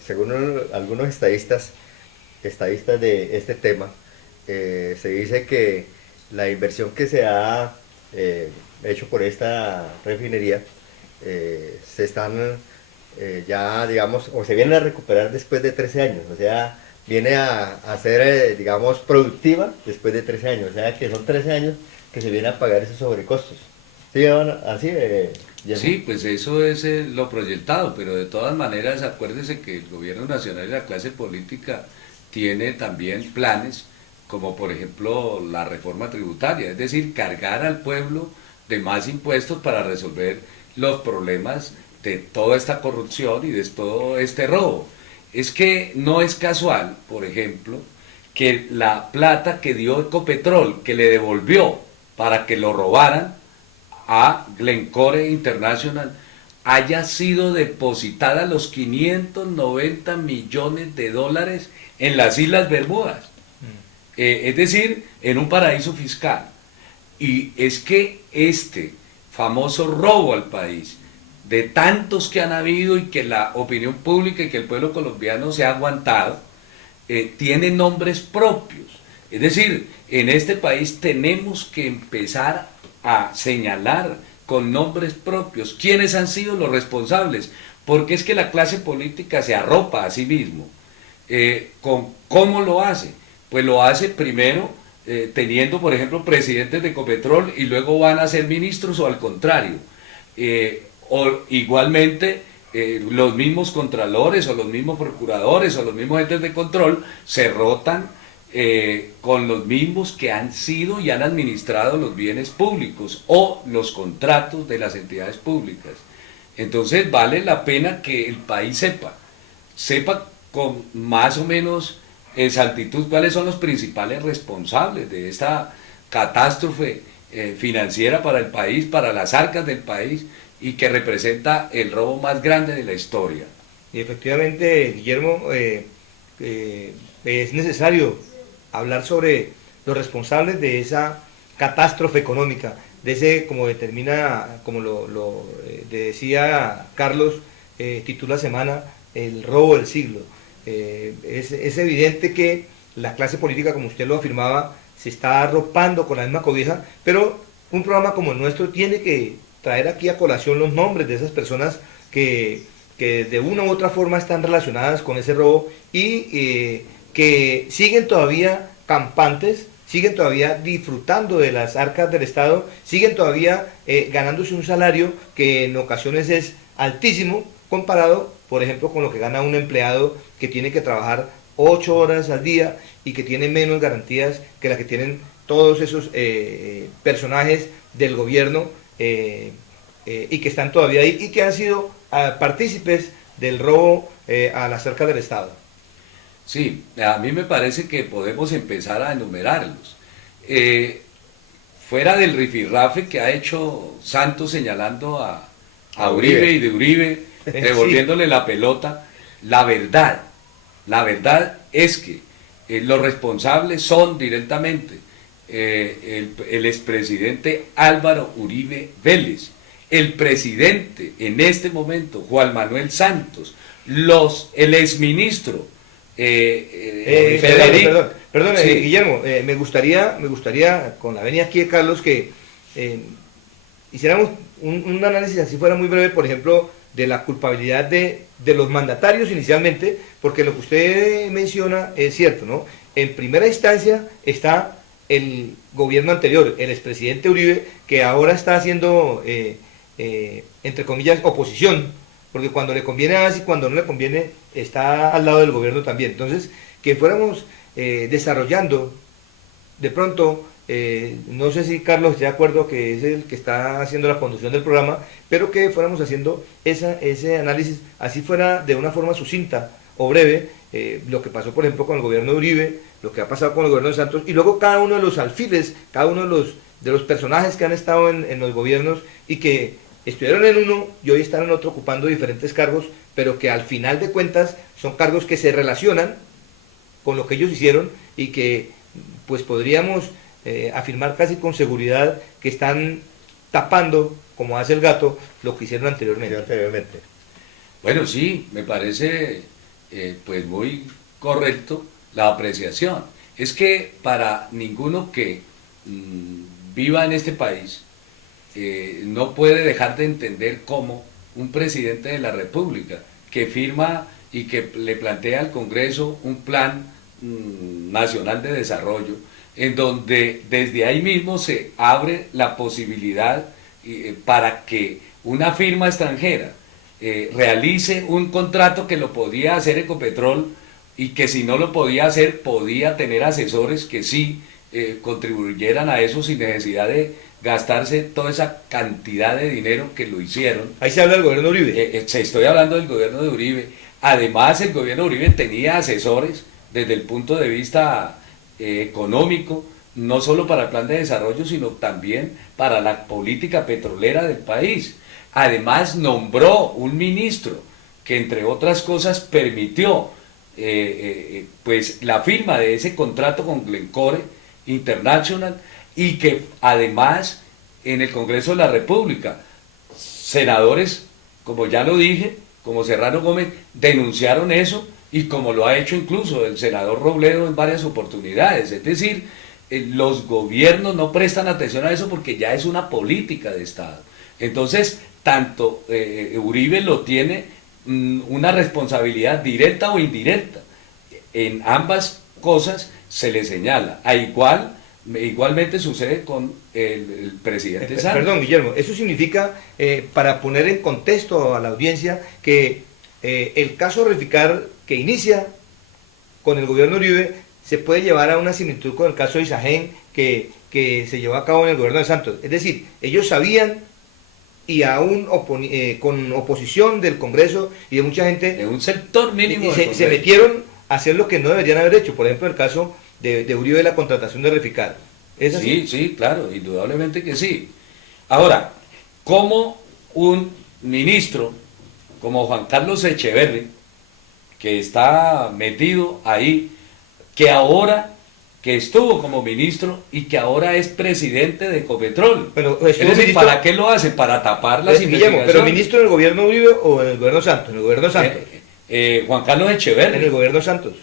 según algunos estadistas de este tema, se dice que la inversión que se ha hecho por esta refinería se están ya, digamos, o se vienen a recuperar después de 13 años, o sea, viene a ser, digamos, productiva después de 13 años, o sea, que son 13 años que se vienen a pagar esos sobrecostos. ¿Sí, así? Sí, pues eso es lo proyectado, pero de todas maneras acuérdese que el gobierno nacional y la clase política tiene también planes, como por ejemplo la reforma tributaria, es decir, cargar al pueblo de más impuestos para resolver los problemas de toda esta corrupción y de todo este robo. Es que no es casual, por ejemplo, que la plata que dio Ecopetrol, que le devolvió para que lo robaran a Glencore International, haya sido depositada los 590 millones de dólares en las Islas Bermudas, es decir, en un paraíso fiscal. Y es que este famoso robo al país, de tantos que han habido y que la opinión pública y que el pueblo colombiano se ha aguantado, tiene nombres propios. Es decir, en este país tenemos que empezar a señalar con nombres propios quiénes han sido los responsables, porque es que la clase política se arropa a sí mismo. ¿Cómo lo hace? Pues lo hace primero teniendo, por ejemplo, presidentes de Ecopetrol y luego van a ser ministros, o al contrario. O igualmente los mismos contralores o los mismos procuradores o los mismos entes de control se rotan con los mismos que han sido y han administrado los bienes públicos o los contratos de las entidades públicas. Entonces vale la pena que el país sepa con más o menos exactitud cuáles son los principales responsables de esta catástrofe financiera para el país, para las arcas del país, y que representa el robo más grande de la historia. Y efectivamente, Guillermo, es necesario hablar sobre los responsables de esa catástrofe económica, de ese, como lo decía Carlos, titula semana, el robo del siglo. Es evidente que la clase política, como usted lo afirmaba, se está arropando con la misma cobija, pero un programa como el nuestro tiene que traer aquí a colación los nombres de esas personas que de una u otra forma están relacionadas con ese robo y que siguen todavía campantes, siguen todavía disfrutando de las arcas del Estado, siguen todavía ganándose un salario que en ocasiones es altísimo comparado, por ejemplo, con lo que gana un empleado que tiene que trabajar 8 horas al día y que tiene menos garantías que las que tienen todos esos personajes del gobierno y que están todavía ahí y que han sido partícipes del robo a las arcas del Estado. Sí, a mí me parece que podemos empezar a enumerarlos. Fuera del rifirrafe que ha hecho Santos señalando a Uribe y de Uribe, devolviéndole la pelota, la verdad es que los responsables son directamente el expresidente Álvaro Uribe Vélez, el presidente en este momento, Juan Manuel Santos, el exministro Federico. Perdón, sí. Guillermo, me gustaría, con la venia aquí de Carlos, que hiciéramos un análisis, así fuera muy breve, por ejemplo, de la culpabilidad de los mandatarios inicialmente, porque lo que usted menciona es cierto, ¿no? En primera instancia está el gobierno anterior, el expresidente Uribe, que ahora está haciendo, entre comillas, oposición, porque cuando le conviene hace y cuando no le conviene está al lado del gobierno también. Entonces, que fuéramos desarrollando de pronto, no sé si Carlos esté de acuerdo, que es el que está haciendo la conducción del programa, pero que fuéramos haciendo ese análisis, así fuera de una forma sucinta o breve, lo que pasó por ejemplo con el gobierno de Uribe, lo que ha pasado con el gobierno de Santos, y luego cada uno de los alfiles, cada uno de los personajes que han estado en los gobiernos y que estuvieron en uno y hoy están en otro ocupando diferentes cargos, pero que al final de cuentas son cargos que se relacionan con lo que ellos hicieron y que pues podríamos afirmar casi con seguridad que están tapando, como hace el gato, lo que hicieron anteriormente. Bueno, sí, me parece pues muy correcto la apreciación. Es que para ninguno que viva en este país no puede dejar de entender cómo un presidente de la República que firma y que le plantea al Congreso un plan nacional de desarrollo, en donde desde ahí mismo se abre la posibilidad para que una firma extranjera realice un contrato que lo podía hacer Ecopetrol y que si no lo podía hacer podía tener asesores que sí contribuyeran a eso sin necesidad de gastarse toda esa cantidad de dinero que lo hicieron. Ahí se habla del gobierno de Uribe. Estoy hablando del gobierno de Uribe. Además, el gobierno de Uribe tenía asesores desde el punto de vista económico, no solo para el plan de desarrollo, sino también para la política petrolera del país. Además, nombró un ministro que, entre otras cosas, permitió pues la firma de ese contrato con Glencore International, y que además en el Congreso de la República senadores, como ya lo dije, como Serrano Gómez, denunciaron eso, y como lo ha hecho incluso el senador Robledo en varias oportunidades. Es decir, los gobiernos no prestan atención a eso porque ya es una política de Estado. Entonces, tanto Uribe lo tiene una responsabilidad directa o indirecta. En ambas cosas se le señala. Igualmente sucede con el presidente Santos. Perdón, Guillermo, eso significa, para poner en contexto a la audiencia, que el caso Reficar que inicia con el gobierno Uribe se puede llevar a una similitud con el caso de Isagen que se llevó a cabo en el gobierno de Santos. Es decir, ellos sabían y aún con oposición del Congreso y de mucha gente, de un sector mínimo se metieron a hacer lo que no deberían haber hecho. Por ejemplo, el caso de Uribe, la contratación de Reficar. ¿Es así? Sí, claro, indudablemente que sí. Ahora, ¿cómo un ministro como Juan Carlos Echeverri, que está metido ahí, que estuvo como ministro y que ahora es presidente de Ecopetrol? Pero, ¿para qué lo hace? Para tapar las investigaciones. ¿Pero ministro en el gobierno Uribe o en el gobierno Santos? En el gobierno Santos. Juan Carlos Echeverri. En el gobierno Santos.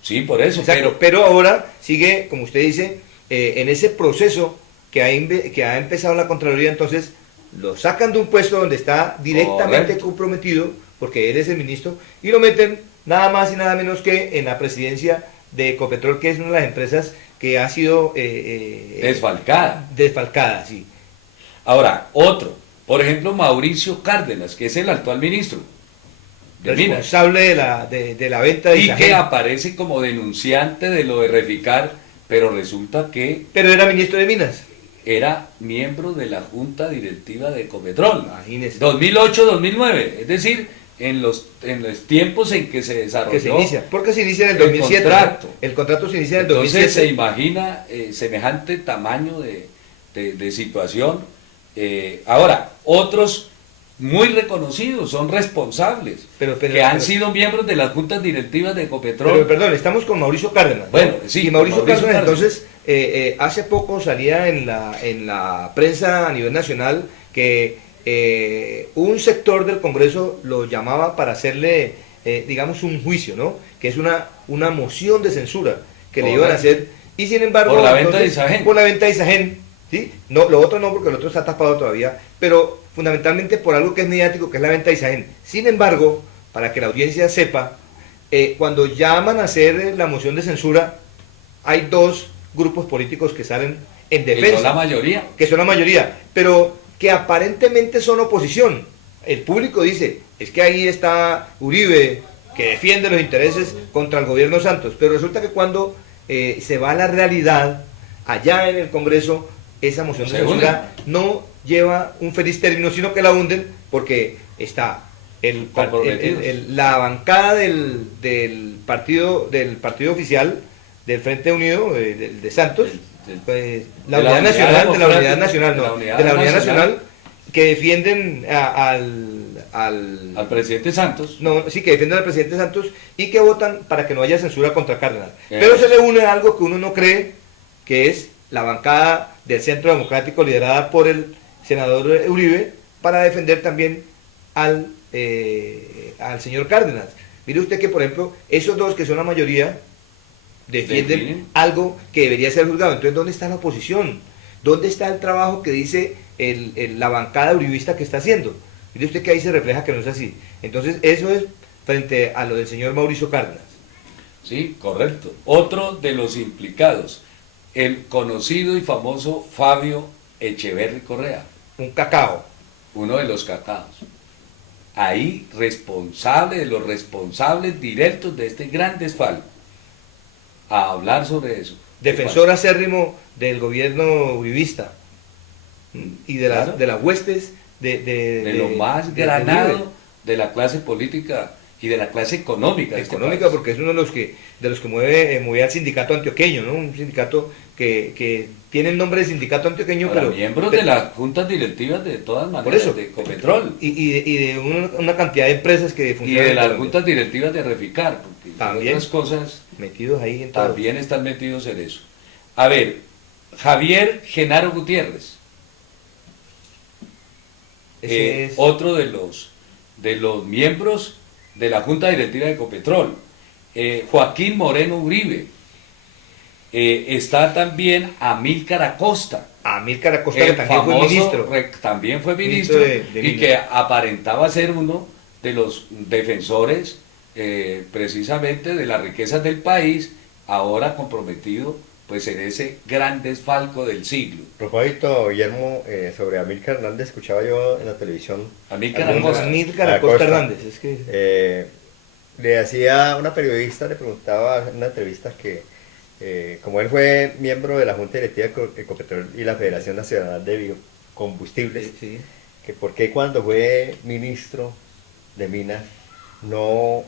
Sí, por eso. Exacto, pero ahora sigue, como usted dice, en ese proceso que ha empezado la Contraloría. Entonces lo sacan de un puesto donde está directamente comprometido, porque él es el ministro, y lo meten nada más y nada menos que en la presidencia de Ecopetrol, que es una de las empresas que ha sido desfalcada, sí. Ahora, por ejemplo, Mauricio Cárdenas, que es el actual ministro de responsable Minas, de la venta de y Isagen, que aparece como denunciante de lo de Reficar, pero resulta que pero era ministro de Minas, era miembro de la junta directiva de Ecopetrol, imagínese, 2008-2009, es decir, en los tiempos en que se desarrolló, que se inicia, porque se inicia en el 2007, el contrato se inicia en el 2007. Entonces se imagina semejante tamaño de situación. Ahora, otros muy reconocidos, son responsables, que han sido miembros de las juntas directivas de Ecopetrol. Pero perdón, estamos con Mauricio Cárdenas. Bueno, sí. Y Mauricio Cárdenas, entonces, hace poco salía en la prensa a nivel nacional que un sector del Congreso lo llamaba para hacerle, digamos, un juicio, ¿no? Que es una moción de censura que le iban a hacer, y sin embargo... Por la venta de Isagen. Por la venta de Isagen, ¿sí? No, lo otro no, porque lo otro está tapado todavía, pero fundamentalmente por algo que es mediático, que es la venta de Isagen. Sin embargo, para que la audiencia sepa, cuando llaman a hacer la moción de censura, hay dos grupos políticos que salen en defensa. Que son la mayoría. Que son la mayoría, pero que aparentemente son oposición. El público dice, es que ahí está Uribe, que defiende los intereses contra el gobierno Santos, pero resulta que cuando se va a la realidad, allá en el Congreso, esa moción de censura no lleva un feliz término, sino que la hunden, porque está la bancada del partido oficial del Frente Unido de Santos, de la Unidad Nacional, que defienden al presidente Santos. Que defienden al presidente Santos y que votan para que no haya censura contra Cárdenas. Pero se le une algo que uno no cree, que es la bancada del Centro Democrático liderada por el senador Uribe, para defender también al señor Cárdenas. Mire usted que, por ejemplo, esos dos que son la mayoría defienden algo que debería ser juzgado. Entonces, ¿dónde está la oposición? ¿Dónde está el trabajo que dice la bancada uribista que está haciendo? Mire usted que ahí se refleja que no es así. Entonces, eso es frente a lo del señor Mauricio Cárdenas. Sí, correcto. Otro de los implicados, el conocido y famoso Fabio Echeverri Correa. Un cacao. Uno de los cacaos. Ahí responsable de los responsables directos de este gran desfalco. A hablar sobre eso. Defensor acérrimo del gobierno uribista y de las huestes de lo más granado de la clase política y de la clase económica. Porque es uno de los que mueve al sindicato antioqueño, ¿no? Un sindicato que tiene el nombre de sindicato antioqueño, pero miembros de las juntas directivas de todas maneras, de Ecopetrol. Y de una cantidad de empresas que funcionan. Y de las juntas directivas de Reficar, porque también otras cosas metidos ahí en también están metidos en eso. A ver, Javier Genaro Gutiérrez, es otro de los miembros de la junta directiva de Ecopetrol. Joaquín Moreno Uribe, está también Amílcar Acosta. Amílcar Acosta, que también fue ministro. También fue ministro, y que aparentaba ser uno de los defensores precisamente de las riquezas del país, ahora comprometido pues en ese gran desfalco del siglo. A propósito, Guillermo, sobre Amílcar Hernández, escuchaba yo en la televisión. Amílcar Acosta. Amílcar Acosta Hernández, es que... le hacía una periodista, le preguntaba en una entrevista que, como él fue miembro de la Junta Directiva de Ecopetrol y la Federación Nacional de Biocombustibles, sí. Que por qué cuando fue ministro de Minas no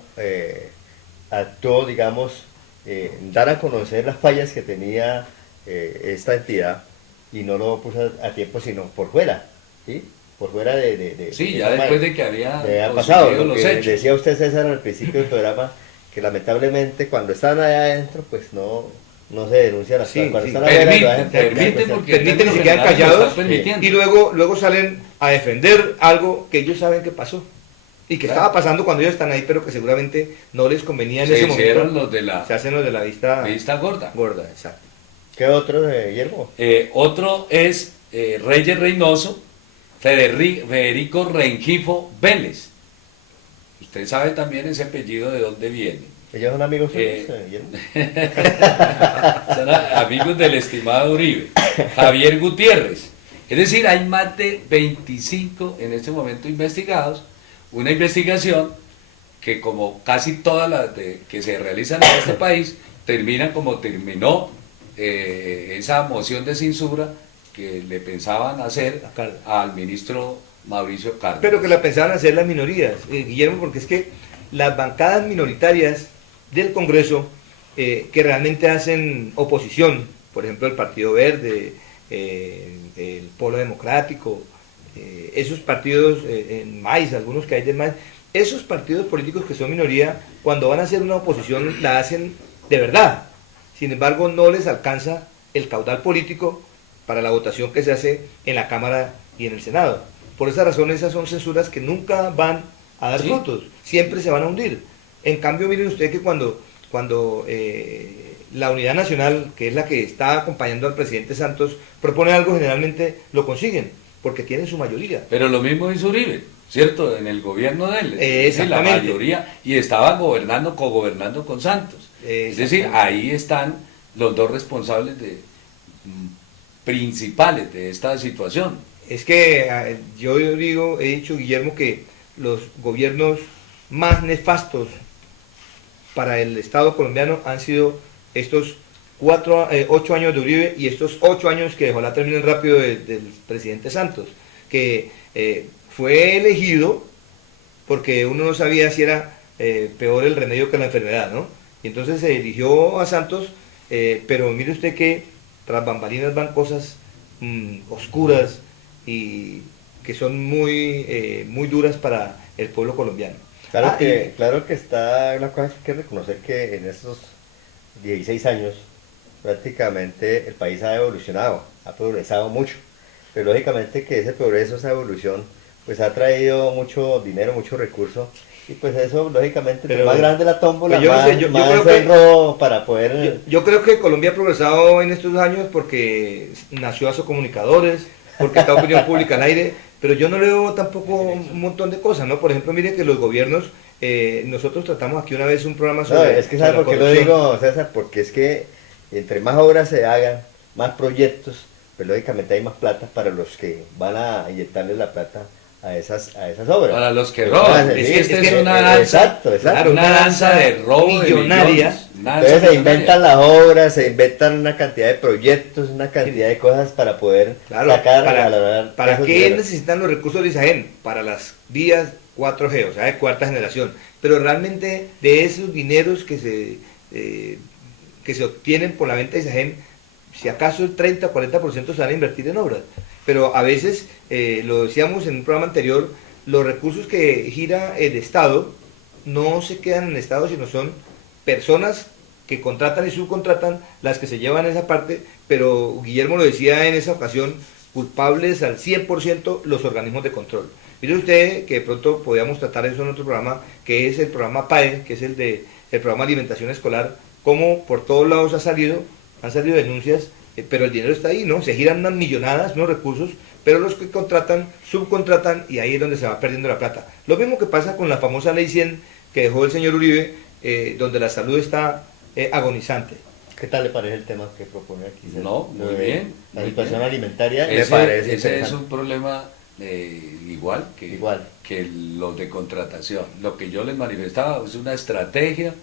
actuó, digamos, dar a conocer las fallas que tenía esta entidad y no lo puso a tiempo sino por fuera, ¿sí? Por fuera sí, ya después de que había pasado, los hechos. Decía usted, César, al principio del programa, que lamentablemente cuando están allá adentro, pues no se denuncia las cosas. Cuando están permiten y se quedan callados y luego salen a defender algo que ellos saben que pasó. Y que estaba pasando cuando ellos están ahí, pero que seguramente no les convenía en ese momento. Se hacen los de la vista gorda. Gorda, exacto. ¿Qué otro, Guillermo? Otro es Reyes Reynoso, Federico Rengifo Vélez. Usted sabe también ese apellido de dónde viene. Ellos son amigos suyos, Guillermo. Son amigos del estimado Uribe. Javier Gutiérrez. Es decir, hay más de 25 en este momento investigados. Una investigación que, como casi todas las que se realizan en este país, termina como terminó esa moción de censura que le pensaban hacer al ministro Mauricio Cárdenas. Pero que la pensaban hacer las minorías, Guillermo, porque es que las bancadas minoritarias del Congreso que realmente hacen oposición, por ejemplo el Partido Verde, el Polo Democrático, esos partidos, en MAIS, algunos que hay de MAIS, esos partidos políticos que son minoría, cuando van a hacer una oposición la hacen de verdad. Sin embargo, no les alcanza el caudal político para la votación que se hace en la Cámara y en el Senado. Por esa razón, esas son censuras que nunca van a dar frutos, siempre se van a hundir. En cambio, miren ustedes que cuando la Unidad Nacional, que es la que está acompañando al presidente Santos, propone algo, generalmente lo consiguen, porque tienen su mayoría. Pero lo mismo hizo Uribe, ¿cierto? En el gobierno de él. Exactamente. La mayoría, y estaban cogobernando con Santos. Es decir, ahí están los dos responsables principales de esta situación. Es que yo he dicho, Guillermo, que los gobiernos más nefastos para el Estado colombiano han sido estos 8 años de Uribe y estos 8 años que ojalá terminen rápido del presidente Santos, que fue elegido porque uno no sabía si era peor el remedio que la enfermedad, ¿no? Y entonces se eligió a Santos, pero mire usted que tras bambalinas van cosas oscuras y que son muy duras para el pueblo colombiano. Claro que está una cosa que hay que reconocer, que en estos 16 años prácticamente el país ha evolucionado, ha progresado mucho, pero lógicamente que ese progreso, esa evolución, pues ha traído mucho dinero, muchos recursos, y pues eso lógicamente, pero más grande la tómbola, más el robo para poder... Yo creo que Colombia ha progresado en estos años porque nació Asocomunicadores, porque está Opinión Pública al aire, pero yo no leo tampoco un montón de cosas, ¿no? Por ejemplo, mire que los gobiernos, nosotros tratamos aquí una vez un programa sobre... No, es que ¿sabe por qué lo digo, César? Porque es que entre más obras se hagan, más proyectos, pues lógicamente hay más plata para los que van a inyectarle la plata a esas obras. Para los que roban. Es una danza, exacto. Una danza de robo millonaria. Entonces se inventan las obras, se inventan una cantidad de proyectos, una cantidad de cosas para poder sacar... ¿Para qué necesitan los recursos de ISAGEN? Para las vías 4G, o sea, de cuarta generación. Pero realmente de esos dineros que se obtienen por la venta de ISAGEN, si acaso el 30 o 40% se van a invertir en obras. Pero a veces, lo decíamos en un programa anterior, los recursos que gira el Estado no se quedan en el Estado, sino son personas que contratan y subcontratan las que se llevan esa parte, pero Guillermo lo decía en esa ocasión, culpables al 100% los organismos de control. Mire usted que de pronto podíamos tratar eso en otro programa, que es el programa PAE, que es el programa de alimentación escolar, como por todos lados han salido denuncias, pero el dinero está ahí, ¿no? Se giran unas millonadas, unos recursos, pero los que contratan, subcontratan y ahí es donde se va perdiendo la plata. Lo mismo que pasa con la famosa ley 100 que dejó el señor Uribe, donde la salud está agonizante. ¿Qué tal le parece el tema que propone aquí? No, muy bien. La muy situación bien. alimentaria me Ese, parece ese es interesante. un problema igual, Igual. que los de contratación. Lo que yo les manifestaba es una estrategia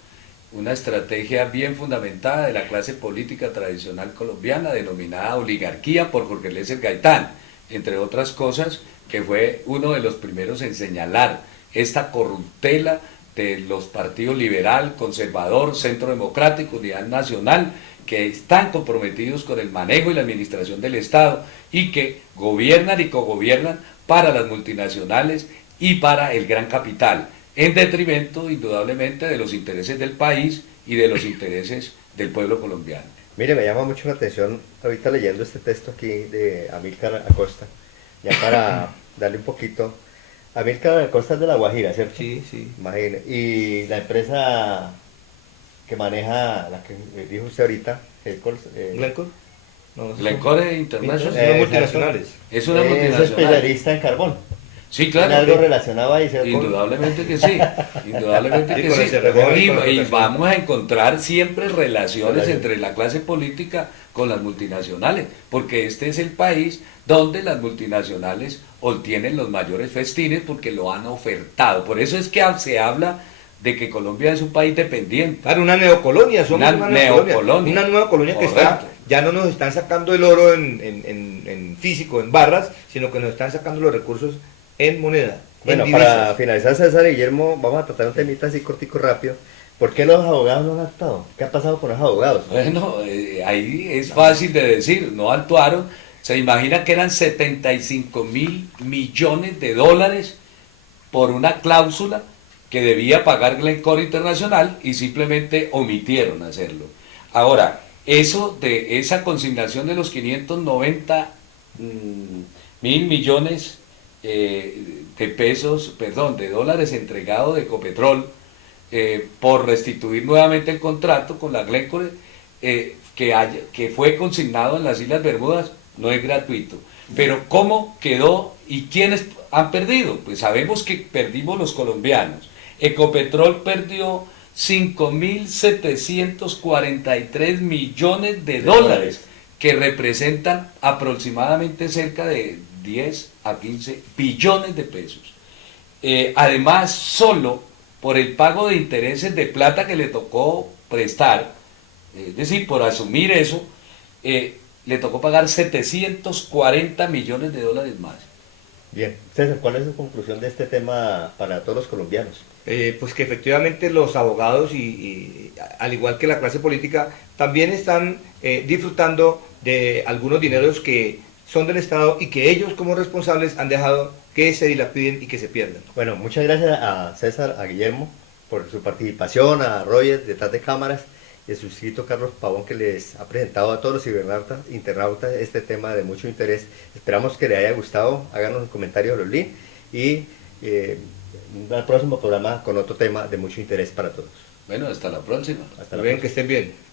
bien fundamentada de la clase política tradicional colombiana, denominada oligarquía por Jorge Eliezer Gaitán, entre otras cosas, que fue uno de los primeros en señalar esta corruptela de los partidos liberal, conservador, centro democrático, unidad nacional, que están comprometidos con el manejo y la administración del Estado y que gobiernan y cogobiernan para las multinacionales y para el gran capital, en detrimento indudablemente de los intereses del país y de los intereses del pueblo colombiano. Mire, me llama mucho la atención ahorita leyendo este texto aquí de Amílcar Acosta, ya para darle un poquito. Amílcar Acosta es de La Guajira, ¿cierto? Sí, sí. Imagine. Y la empresa que maneja, la que dijo usted ahorita, ¿Glencore? No, Glencore International son multinacionales. es una es multinacional. especialista en carbón. Sí, ¿Tiene claro. algo que- relacionado ahí? ¿cierto? Indudablemente que sí, indudablemente Sí, que con sí. el Cerrejón y Y, con la y rotación. vamos a encontrar siempre relaciones Relación. entre la clase política con las multinacionales, porque este es el país donde las multinacionales obtienen los mayores festines porque lo han ofertado. Por eso es que se habla de que Colombia es un país dependiente. Claro, una neocolonia, somos Una una neocolonia. neocolonia. Una nueva colonia que está, Correcto. ya no nos están sacando el oro en físico, en barras, sino que nos están sacando los recursos en moneda. Bueno, en para divisas. finalizar, César y Guillermo, vamos a tratar un temita así cortico rápido. ¿Por qué los abogados no han actuado? ¿Qué ha pasado con los abogados? Bueno, ahí es fácil de decir, no actuaron. Se imagina que eran 75.000 millones de dólares por una cláusula que debía pagar Glencore Internacional y simplemente omitieron hacerlo. Ahora, eso de esa consignación de los 590.000 millones de pesos, perdón, de dólares entregado de Ecopetrol por restituir nuevamente el contrato con la Glencore que fue consignado en las Islas Bermudas, no es gratuito. Pero ¿cómo quedó y quiénes han perdido? Pues sabemos que perdimos los colombianos. Ecopetrol perdió 5.743 millones de dólares, que representan aproximadamente cerca de 10 a 15 billones de pesos. Además, solo por el pago de intereses de plata que le tocó prestar, es decir, por asumir eso, le tocó pagar 740 millones de dólares más. Bien, César, ¿cuál es su conclusión de este tema para todos los colombianos? Pues que efectivamente los abogados y al igual que la clase política también están disfrutando de algunos dineros que son del Estado y que ellos como responsables han dejado que se dilapiden y que se pierdan. Bueno, muchas gracias a César, a Guillermo, por su participación, a Roger, detrás de cámaras, y a su suscrito Carlos Pavón, que les ha presentado a todos los internautas este tema de mucho interés. Esperamos que les haya gustado, háganos un comentario, los links, y al próximo programa con otro tema de mucho interés para todos. Bueno, hasta la próxima. Hasta la Ven próxima. que estén bien.